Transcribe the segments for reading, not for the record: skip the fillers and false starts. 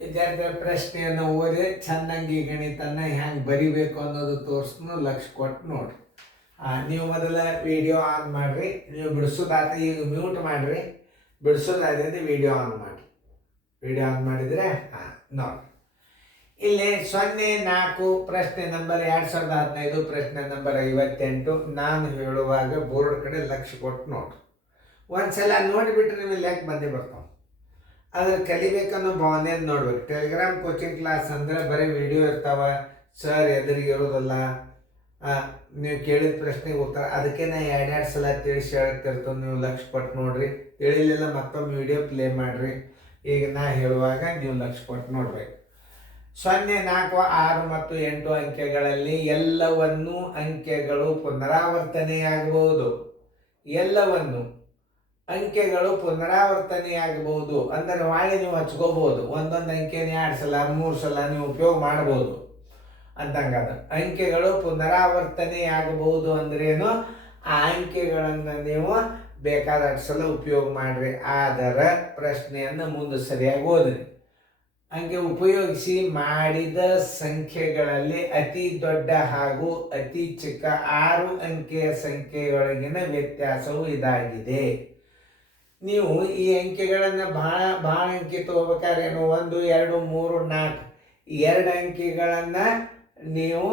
ವಿದ್ಯಾರ್ಥಿಗಳ ಪ್ರಶ್ನೆಯನ್ನು ಓದಿ ಚೆನ್ನಾಗಿ ಗಣಿತನ ಹೆಂಗೆ ಬರಿಬೇಕು ಅನ್ನೋದು ತೋರಿಸ್ನು ಲಕ್ಷ್ಯ ಕೊಟ್ಟು ನೋಡ್ರಿ. ನೀವು ಮೊದಲ ವಿಡಿಯೋ ಆನ್ ಮಾಡಿರಿ. ನೀವು ಬಿಡಿಸೋದಾದ್ರೆ ಈಗ ಮ್ಯೂಟ್ ಮಾಡಿರಿ. ಬಿಡಿಸೋದಾದ್ರೆ ವಿಡಿಯೋ ಆನ್ ಮಾಡಿರಿ. ವಿಡಿಯೋ ಆನ್ ಮಾಡಿದರೆ ನೋಡ್ರಿ. ಇಲ್ಲಿ 04 ಪ್ರಶ್ನೆ ನಂಬರ್ 2015 ಪ್ರಶ್ನೆ ನಂಬರ್ 58 ನಾನು ಹೇಳುವಾಗ ಬೋರ್ಡ್ ಕಡೆ ಲಕ್ಷ್ಯ ಕೊಟ್ಟು ನೋಡ್ರಿ. ಒಂದ್ಸಲ ನೋಡಿಬಿಟ್ರೆ ನೀವು ಯಾಕೆ ಬಂದೇ ಬರ್ತಾವೆ. ಅದ್ರ ಕಲಿಬೇಕನ್ನೋ ಭಾವನೆಯನ್ನು ನೋಡ್ಬೇಕು. ಟೆಲಿಗ್ರಾಮ್ ಕೋಚಿಂಗ್ ಕ್ಲಾಸ್ ಅಂದರೆ ಬರೀ ವಿಡಿಯೋ ಇರ್ತಾವ, ಸರ್ ಎದುರಿಗೆ ಇರೋದಲ್ಲ, ನೀವು ಕೇಳಿದ ಪ್ರಶ್ನೆಗೆ ಉತ್ತರ. ಅದಕ್ಕೆ ನಾ 2 ಸಲ ತಿಳಿಸಿ ಹೇಳ್ತಿರ್ತೇವೆ. ನೀವು ಲಕ್ಷ್ಯ ಕೊಟ್ಟು ನೋಡ್ರಿ. ತಿಳಿಲಿಲ್ಲ ಮತ್ತೊಮ್ಮೆ ವಿಡಿಯೋ ಪ್ಲೇ ಮಾಡಿರಿ. ಈಗ ನಾ ಹೇಳುವಾಗ ನೀವು ಲಕ್ಷ್ಯ ಕೊಟ್ಟು ನೋಡ್ಬೇಕು. 0, 4, 6 ಮತ್ತು 8 ಅಂಕೆಗಳಲ್ಲಿ ಎಲ್ಲವನ್ನೂ ಅಂಕೆಗಳು ಪುನರಾವರ್ತನೆಯಾಗಬಹುದು. ಎಲ್ಲವನ್ನು ಅಂಕೆಗಳು ಪುನರಾವರ್ತನೆಯಾಗಬಹುದು ಅಂದರೆ ಮಾಡಿ ನೀವು ಹಚ್ಕೋಬಹುದು. ಒಂದೊಂದು ಅಂಕೆನ 2 ಸಲ 3 ಸಲ ನೀವು ಉಪಯೋಗ ಮಾಡ್ಬೋದು ಅಂತಂಗದ. ಅಂಕೆಗಳು ಪುನರಾವರ್ತನೆಯಾಗಬಹುದು ಅಂದ್ರೇನು, ಆ ಅಂಕೆಗಳನ್ನು ನೀವು ಬೇಕಾದಷ್ಟು ಸಲ ಉಪಯೋಗ ಮಾಡ್ರಿ. ಆದರೆ ಪ್ರಶ್ನೆಯನ್ನು ಮುಂದೆ ಸರಿಯಾಗಿ ಓದ್ರಿ. ಅಂಕೆ ಉಪಯೋಗಿಸಿ ಮಾಡಿದ ಸಂಖ್ಯೆಗಳಲ್ಲಿ ಅತಿ ದೊಡ್ಡ ಹಾಗೂ ಅತಿ ಚಿಕ್ಕ 6 ಅಂಕೆಯ ಸಂಖ್ಯೆಯೊಳಗಿನ ವ್ಯತ್ಯಾಸವು ಇದಾಗಿದೆ. ನೀವು ಈ ಅಂಕೆಗಳನ್ನು ಭಾಳ ಅಂಕೆ ತಗೋಬೇಕಾದ್ರೆ 1, 2, 3, 4 2 ಅಂಕೆಗಳನ್ನು ನೀವು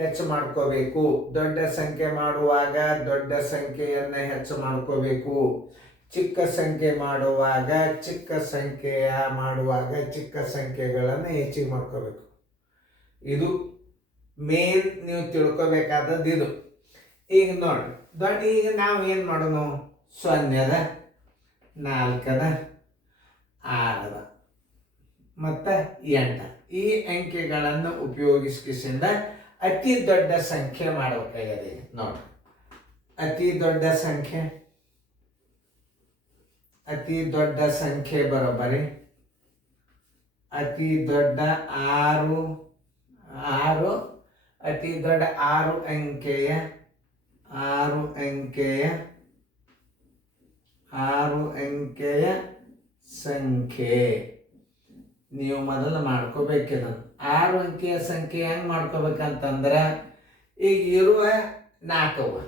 ಹೆಚ್ಚು ಮಾಡ್ಕೋಬೇಕು. ದೊಡ್ಡ ಸಂಖ್ಯೆ ಮಾಡುವಾಗ ದೊಡ್ಡ ಸಂಖ್ಯೆಯನ್ನು ಹೆಚ್ಚು ಮಾಡ್ಕೋಬೇಕು. ಚಿಕ್ಕ ಸಂಖ್ಯೆ ಮಾಡುವಾಗ ಚಿಕ್ಕ ಸಂಖ್ಯೆಗಳನ್ನು ಹೆಚ್ಚಿಗೆ ಮಾಡ್ಕೋಬೇಕು. ಇದು ಮೇನ್ ನೀವು ತಿಳ್ಕೊಬೇಕಾದದ್ದು ಇದು. ಈಗ ನೋಡಿ ಈಗ ನಾವು ಏನು ಮಾಡೋಣ, 0, 4, 6 ಮತ್ತು 8 ಈ ಅಂಕೆಗಳನ್ನು ಉಪಯೋಗಿಸಿದ ಅತಿ ದೊಡ್ಡ ಸಂಖ್ಯೆ ಮಾಡಬೇಕಾಗಿದೆ. ನೋಡಿ, ಅತಿ ದೊಡ್ಡ ಸಂಖ್ಯೆ ಬರೋಬ್ಬರಿ ಅತಿ ದೊಡ್ಡ 6 ಅತಿ ದೊಡ್ಡ 6 ಅಂಕೆಯ ಸಂಖ್ಯೆ ನೀವು ಮೊದಲು ಮಾಡ್ಕೋಬೇಕಿಲ್ಲ. 6 ಅಂಕೆಯ ಸಂಖ್ಯೆ ಹೆಂಗೆ ಮಾಡ್ಕೋಬೇಕಂತಂದ್ರೆ, ಈಗ ಇರುವ 4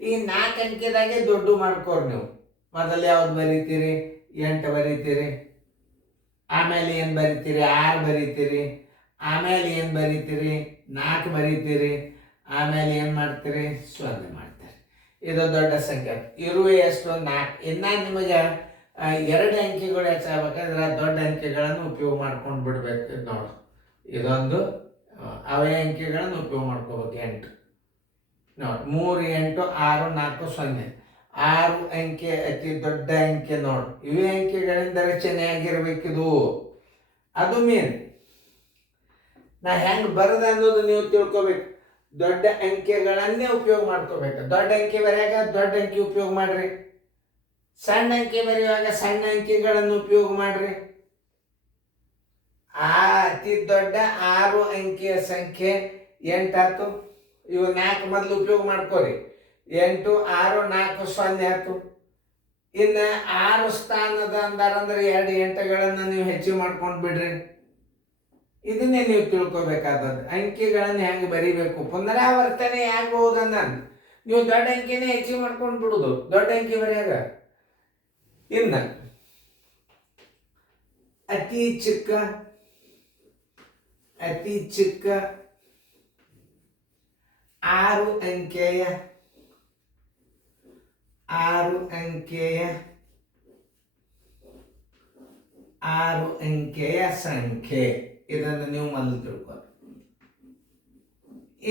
ಈ 4 ಅಂಕೆದಾಗೆ ದೊಡ್ಡ ಮಾಡ್ಕೋರಿ. ನೀವು ಮೊದಲು ಯಾವ್ದು ಬರೀತೀರಿ, 8 ಬರೀತೀರಿ. ಆಮೇಲೆ ಏನು ಬರೀತೀರಿ, 6 ಬರೀತೀರಿ. ಆಮೇಲೆ ಏನು ಬರೀತೀರಿ, 4 ಬರೀತೀರಿ. ಆಮೇಲೆ ಏನು ಮಾಡ್ತೀರಿ, 0 ಮಾಡ್ತೀರಿ. ಇದು ದೊಡ್ಡ ಸಂಖ್ಯೆ. ಇರುವ ಎಷ್ಟು, 4. ಇನ್ನು ನಿಮಗೆ 2 ಅಂಕೆಗಳು ಹೆಚ್ಚಾಗಬೇಕಾದ್ರೆ ದೊಡ್ಡ ಅಂಕೆಗಳನ್ನು ಉಪಯೋಗ ಮಾಡ್ಕೊಂಡು ಬಿಡ್ಬೇಕು. ಇದು ನೋಡಿ, ಇದೊಂದು ಅವೇ ಅಂಕೆಗಳನ್ನು ಉಪಯೋಗ ಮಾಡ್ಕೋಬೇಕು. 8 ನೋಡಿ, 3, 8, 6, 4, 0 6 ಅಂಕೆ ಅತಿ ದೊಡ್ಡ ಅಂಕೆ. ನೋಡಿ, ಇವೇ ಅಂಕೆಗಳಿಂದ ರಚನೆ ಆಗಿರ್ಬೇಕಿದು. ಅದು ಮೇನ್. ನಾ ಹೆಂಗೆ ಬರದ ಅನ್ನೋದು ನೀವು ತಿಳ್ಕೊಬೇಕು. ದೊಡ್ಡ ಅಂಕೆಗಳನ್ನೇ ಉಪಯೋಗ ಮಾಡ್ಕೋಬೇಕು. ದೊಡ್ಡ ಅಂಕೆ ಬರೆಯಾಗ ದೊಡ್ಡ ಅಂಕೆ ಉಪಯೋಗ ಮಾಡ್ರಿ. ಸಣ್ಣ ಅಂಕೆ ಬರೆಯುವಾಗ ಸಣ್ಣ ಅಂಕೆಗಳನ್ನು ಉಪಯೋಗ ಮಾಡ್ರಿ. ಅತಿ ದೊಡ್ಡ 6 ಅಂಕೆಯ ಸಂಖ್ಯೆ 8 ಆಯ್ತು. ಇವು 4 ಮೊದಲು ಉಪಯೋಗ ಮಾಡ್ಕೋರಿ. 8, 6, 4, 0 ಆಯ್ತು. ಇನ್ನು 6 ಸ್ಥಾನದ ಅಂದಾರಂದ್ರೆ 2 8ಗಳನ್ನು ನೀವು ಹೆಚ್ಚಿಗೆ ಮಾಡ್ಕೊಂಡು ಬಿಡ್ರಿ. ಇದನ್ನೇ ನೀವು ತಿಳ್ಕೊಬೇಕಾದದ್ದು. ಅಂಕೆಗಳನ್ನು ಹೆಂಗೆ ಬರಿಬೇಕು, ಪುನರಾವರ್ತನೆ ಆಗಬಹುದನ್ನ ನೀವು ದೊಡ್ಡ ಅಂಕೆನೇ ಹೆಚ್ಚಿಗೆ ಮಾಡ್ಕೊಂಡು ಬಿಡುದು ದೊಡ್ಡ ಅಂಕೆ ಬರೆಯಾಗ. ಇನ್ನು ಅತಿ ಚಿಕ್ಕ 6 ಅಂಕೆಯ ಸಂಖ್ಯೆ. ಇದನ್ನು ನೀವು ಮೊದಲು ತಿಳ್ಕೊಳ್ಳಿ.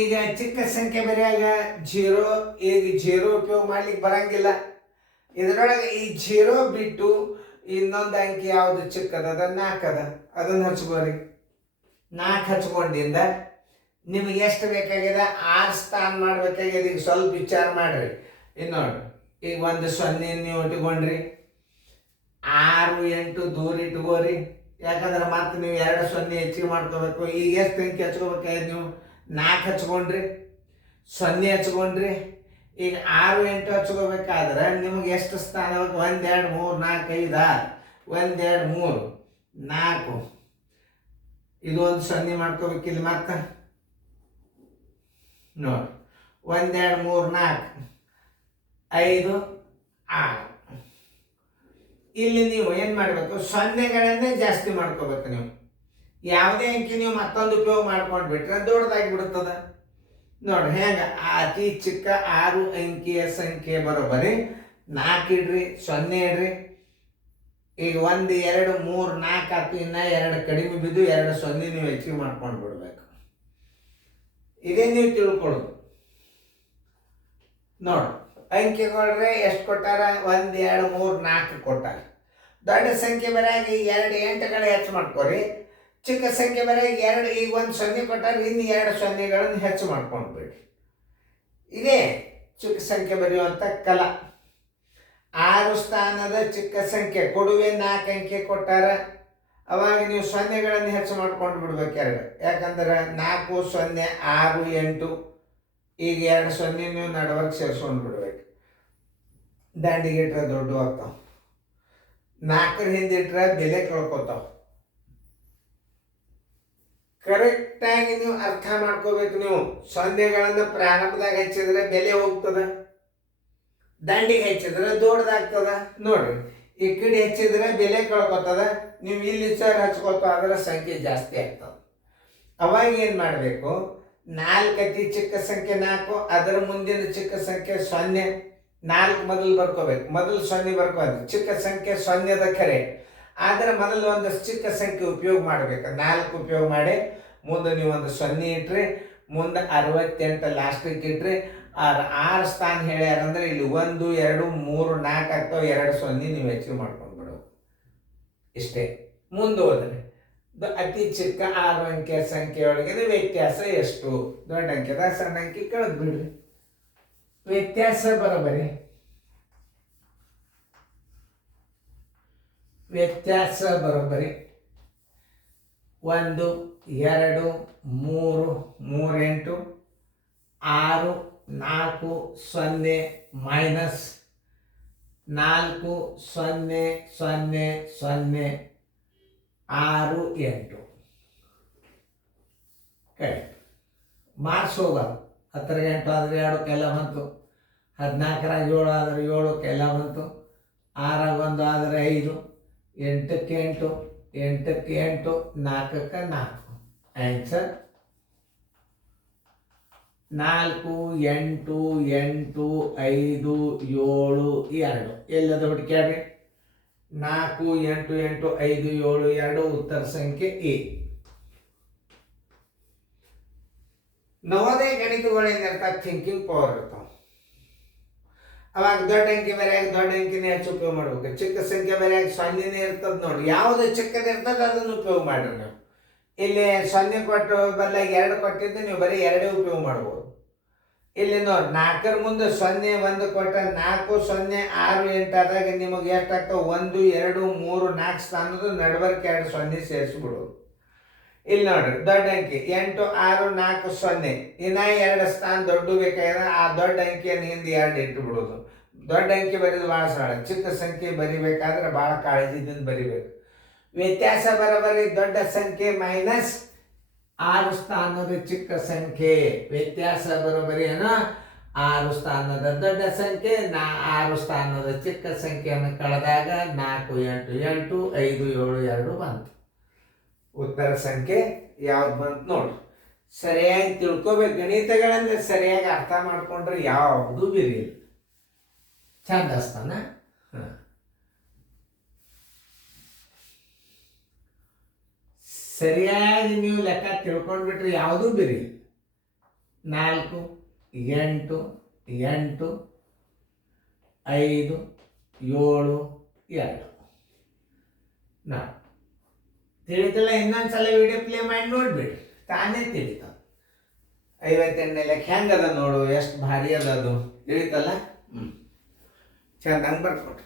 ಈಗ ಚಿಕ್ಕ ಸಂಖ್ಯೆ ಬರೆಯಾಗ 0. ಈಗ 0 ಉಪಯೋಗ ಮಾಡ್ಲಿಕ್ಕೆ ಬರಂಗಿಲ್ಲ. ಇದರೊಳಗೆ ಈ 0 ಬಿಟ್ಟು ಇನ್ನೊಂದು ಅಂಕೆ ಯಾವುದು ಚಿಕ್ಕದ, 4 ಅದ. ಅದನ್ನು ಹಚ್ಕೋರಿ. 4 ಹಚ್ಕೊಂಡಿಂದ ನಿಮಗೆ ಎಷ್ಟು ಬೇಕಾಗಿದೆ, 6 ಸ್ಥಾನ ಮಾಡ್ಬೇಕಾಗಿದೆ. ಈಗ ಸ್ವಲ್ಪ ವಿಚಾರ ಮಾಡ್ರಿ. ಇನ್ನು ನೋಡ್ರಿ, ಈಗ ಒಂದು 0 ನೀವು ಇಟ್ಕೊಂಡ್ರಿ, 6, 8 ದೂರ ಇಟ್ಕೋರಿ. ಯಾಕಂದ್ರೆ ಮತ್ತೆ ನೀವು 2 0 ಹೆಚ್ಚಿಗೆ ಮಾಡ್ಕೋಬೇಕು. ಈಗ ಎಷ್ಟು ಅಂಕೆ ಹಚ್ಕೋಬೇಕಾಗಿದೆ, ನೀವು 4 ಹಚ್ಕೊಂಡ್ರಿ, 0 ಹಚ್ಕೊಂಡ್ರಿ. ಈಗ 6, 8 ಹಚ್ಕೋಬೇಕಾದ್ರೆ ನಿಮಗೆ ಎಷ್ಟು ಸ್ಥಾನ, 1 2 3 4 5 6 1 2 3 4 ಇದು ಒಂದು ಸೊನ್ನೆ ಮಾಡ್ಕೋಬೇಕು ಇಲ್ಲಿ ಮತ್ತೆ ನೋಡಿ 1 2 3 4 5 6 ಇಲ್ಲಿ ನೀವು ಏನು ಮಾಡಬೇಕು ಸೊನ್ನೆಗಳನ್ನೇ ಜಾಸ್ತಿ ಮಾಡ್ಕೋಬೇಕು ನೀವು ಯಾವುದೇ ಅಂಕಿ ನೀವು ಮತ್ತೊಂದು ಉಪಯೋಗ ಮಾಡ್ಕೊಂಡು ಬಿಟ್ರೆ ದೊಡ್ಡದಾಗಿ ಬಿಡುತ್ತದ ನೋಡಿ ಹೆಂಗೆ ಅತಿ ಚಿಕ್ಕ 6 ಅಂಕಿಯ ಸಂಖ್ಯೆ ಬರೋಬ್ಬರಿ 4 ಇಡ್ರಿ 0 ಇಡ್ರಿ ಈಗ 1 2 3 4 ಆಯ್ತು ಇನ್ನು 2 ಕಡಿಮೆ ಬಿದ್ದು 2 0 ನೀವು ಹೆಚ್ಚಿಗೆ ಮಾಡ್ಕೊಂಡು ಬಿಡ್ಬೇಕು ಇದೇ ನೀವು ತಿಳ್ಕೊಳ್ಳೋದು ನೋಡಿ ಅಂಕಿಗಳ್ರೆ ಎಷ್ಟು ಕೊಟ್ಟಾರ 1 2 3 4 ಕೊಟ್ಟಾರ ದೊಡ್ಡ ಸಂಖ್ಯೆ ಬರೆಯಾಗಿ 2 8ಗಳು ಹೆಚ್ಚು ಮಾಡ್ಕೊರಿ ಚಿಕ್ಕ ಸಂಖ್ಯೆ ಬರೆಯಾಗಿ 2 ಈಗ 1 0 ಕೊಟ್ಟಾರ ಇನ್ನು 2 0ಗಳನ್ನು ಹೆಚ್ಚು ಮಾಡ್ಕೊಂಡು ಬಿಡ್ರಿ ಇದೇ ಚಿಕ್ಕ ಸಂಖ್ಯೆ ಬರೆಯುವಂಥ ಕಲಾ 6 ಸ್ಥಾನದ ಚಿಕ್ಕ ಸಂಖ್ಯೆ ಕೊಡುವೆ 4 ಅಂಕೆ ಕೊಟ್ಟಾರ ಅವಾಗ ನೀವು ಸೊನ್ನೆಗಳನ್ನು ಹೆಚ್ಚು ಮಾಡ್ಕೊಂಡು ಬಿಡ್ಬೇಕು 2 ಯಾಕಂದ್ರೆ 4 0 6 8 ಈಗ 2 0 ನೀವು ನಡುವಕ್ಕೆ ಸೇರಿಸ್ಕೊಂಡು ಬಿಡ್ಬೇಕು ದಾಂಡಿಗೆ ಇಟ್ರೆ ದೊಡ್ಡ ಆಗ್ತಾವ 4 ಹಿಂದೆ ಇಟ್ರೆ ಬೆಲೆ ಕಳ್ಕೊತಾವ ಕರೆಕ್ಟಾಗಿ ನೀವು ಅರ್ಥ ಮಾಡ್ಕೋಬೇಕು ನೀವು ಸೊನ್ನೆಗಳನ್ನು ಪ್ರಾರಂಭದಾಗ ಹಚ್ಚಿದ್ರೆ ಬೆಲೆ ಹೋಗ್ತದ ದಂಡಿಗೆ ಹಚ್ಚಿದ್ರೆ ದೊಡ್ಡದಾಗ್ತದ ನೋಡ್ರಿ ಈ ಕಡೆ ಹಚ್ಚಿದ್ರೆ ಬೆಲೆ ಕಳ್ಕೊತದ ನೀವು ಇಲ್ಲಿ ಸರ್ ಹಚ್ಕೊತ ಅದರ ಸಂಖ್ಯೆ ಜಾಸ್ತಿ ಆಗ್ತದ ಅವಾಗ ಏನು ಮಾಡಬೇಕು 4 ಅತಿ ಚಿಕ್ಕ ಸಂಖ್ಯೆ 4 ಅದರ ಮುಂದಿನ ಚಿಕ್ಕ ಸಂಖ್ಯೆ 0 4 ಮೊದಲು ಬರ್ಕೋಬೇಕು ಮೊದಲು 0 ಬರ್ಕೋದು ಚಿಕ್ಕ ಸಂಖ್ಯೆ 0ದ ಖರೆ ಆದರೆ ಮೊದಲು ಒಂದು ಚಿಕ್ಕ ಸಂಖ್ಯೆ ಉಪಯೋಗ ಮಾಡಬೇಕು 4 ಉಪಯೋಗ ಮಾಡಿ ಮುಂದೆ ನೀವು ಒಂದು 0 ಇಟ್ರಿ ಮುಂದೆ 68 ಲಾಸ್ಟಿಗೆ ಇಟ್ರಿ 6 ಸ್ಥಾನ ಹೇಳ್ಯಾರಂದ್ರೆ ಇಲ್ಲಿ 1 2 3 4 ಆಗ್ತಾವೆ 2 0 ನೀವು ಹೆಚ್ಚಿಗೆ ಮಾಡ್ಕೊಂಡು ಬಿಡೋದು ಇಷ್ಟೇ ಮುಂದೆ ಹೋದ್ರೆ ಅತಿ ಚಿಕ್ಕ 6 ಅಂಕೆಯ ಸಂಖ್ಯೆಯೊಳಗಿನ ವ್ಯತ್ಯಾಸ ಎಷ್ಟು ದೊಡ್ಡ ಅಂಕೆದ ಸಣ್ಣ ಅಂಕೆ ಕಳೆದು ಬಿಡ್ರಿ ವ್ಯತ್ಯಾಸ ಬರೋಬರಿ ವ್ಯತ್ಯಾಸ ಬರೋಬರಿ 1 2 3 3 8 6 4 0 ಮೈನಸ್ 4 0 0 0 6 8 ಕರೆಕ್ಟ್ ಮಾರ್ಕ್ಸ್ ಹೋಗೋದು 10 8 ಆದರೆ 2 ಎಲ್ಲ ಬಂತು 14 7 ಆದರೆ 7 ಎಲ್ಲ ಬಂತು 6 1 ಆದರೆ 5 8 8 8 8 4 4 ಆನ್ಸರ್ 4 8 8 5 7 2 ಎಲ್ಲದ ಹುಡುಕ್ಯಾಡ್ರಿ 4 8 8 5 7 2 ಉತ್ತರ ಸಂಖ್ಯೆ ಎ ನವೋದಯ ಗಣಿತಗಳು ಏನಿರ್ತಾವೆ ಥಿಂಕಿಂಗ್ ಪವರ್ ಇರ್ತಾವೆ ಅವಾಗ ದೊಡ್ಡ ಅಂಕಿ ಬರೆಯಾಗಿ ದೊಡ್ಡ ಅಂಕಿನೇ ಹೆಚ್ಚು ಉಪಯೋಗ ಮಾಡ್ಬೇಕು ಚಿಕ್ಕ ಸಂಖ್ಯೆ ಬರೆಯಾಗಿ 0ನೇ ಇರ್ತದೆ ನೋಡಿ ಯಾವುದು ಚಿಕ್ಕದಿರ್ತದೆ ಅದನ್ನು ಉಪಯೋಗ ಮಾಡಿರಿ ನೀವು ಇಲ್ಲಿ 0 ಕೊಟ್ಟು ಬದಲಾಗಿ 2 ಕೊಟ್ಟಿದ್ದು ನೀವು ಬರೀ 2 ಉಪಯೋಗ ಮಾಡ್ಬೋದು ಇಲ್ಲಿ ನೋಡಿ 4ರ ಮುಂದೆ 0 1 ಕೊಟ್ಟ 4 0 6 8 ಆದಾಗ ನಿಮಗೆ ಎಷ್ಟಾಗ್ತಾವೆ 1 2 3 4 ಸ್ಥಾನದ ನಡುವರ್ಕೆ 2 0 ಸೇರಿಸ್ಬಿಡೋದು ಇಲ್ಲಿ ನೋಡ್ರಿ ದೊಡ್ಡ ಅಂಕಿ 8 6 4 0 ಇನ್ನ 2 ಸ್ಥಾನ ದೊಡ್ಡ ಬೇಕಾದ್ರೆ ಆ ದೊಡ್ಡ ಅಂಕಿಯನ್ನು ಹಿಂದೆ 2 ಇಟ್ಟು ಬಿಡೋದು ದೊಡ್ಡ ಅಂಕಿ ಬರೀದು ಭಾಳ ಸರಳ ಚಿಕ್ಕ ಸಂಖ್ಯೆ ಬರಿಬೇಕಾದ್ರೆ ಭಾಳ ಕಾಳಜಿದಿಂದ ಬರಿಬೇಕು ವ್ಯತ್ಯಾಸ ಬರೋಬರಿ ದೊಡ್ಡ ಸಂಖ್ಯೆ ಮೈನಸ್ 6 ಸ್ಥಾನದ ಚಿಕ್ಕ ಸಂಖ್ಯೆ ವ್ಯತ್ಯಾಸ ಬರೋಬರಿ ಏನೋ 6 ಸ್ಥಾನದ ದೊಡ್ಡ ಸಂಖ್ಯೆ 6 ಸ್ಥಾನದ ಚಿಕ್ಕ ಸಂಖ್ಯೆಯನ್ನು ಕಳೆದಾಗ 4 8 8 5 7 2 ಬಂತು ಉತ್ತರ ಸಂಖ್ಯೆ ಯಾವ್ದು ಬಂತು ನೋಡ್ರಿ ಸರಿಯಾಗಿ ತಿಳ್ಕೊಬೇಕು ಗಣಿತಗಳನ್ನ ಸರಿಯಾಗಿ ಅರ್ಥ ಮಾಡ್ಕೊಂಡ್ರೆ ಯಾವುದು ಬಿರಿ ಚಂದ ಅಸ್ತಾನ ಸರಿಯಾಗಿ ನೀವು ಲೆಕ್ಕ ತಿಳ್ಕೊಂಡ್ಬಿಟ್ರೆ ಯಾವುದೂ ಬಿರಿ 4 8 8 5 7 2 4 ತಿಳಿತಲ್ಲ ಇನ್ನೊಂದ್ಸಲ ವಿಡಿಯೋ ಪ್ಲೇ ಮಾಡಿ ನೋಡ್ಬಿಡ್ರಿ ತಾನೇ ತಿಳಿತಾವ 58ನೇ ಲೆಕ್ಕ ಹೆಂಗದ ನೋಡು ಎಷ್ಟು ಭಾರಿ ಅದ ಅದು ತಿಳಿತಲ್ಲ ಚಂದಂಗೆ ಬರ್ಕೊಡ್ರಿ